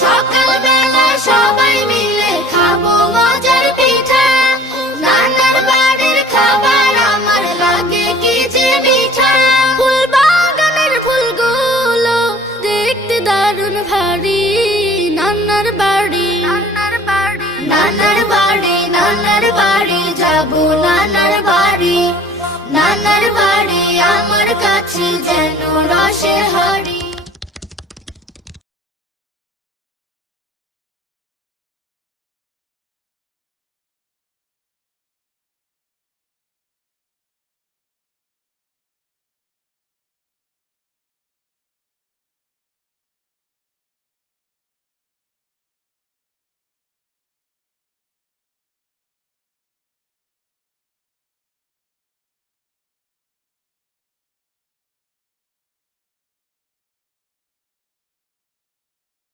সকালবেলা সবাই মিলে খাবো মজার পিঠা। নানার বাড়ির খাবার আমার লাগে কি যে মিঠা। ফুল বাগানের ফুলগুলো দেখতে দারুণ ভারী। নানার বাড়ি নানার বাড়ি নানার বাড়ি যাবো নানার বাড়ি। নানার বাড়ি আমার কাছে যেন রসের হাড়ি।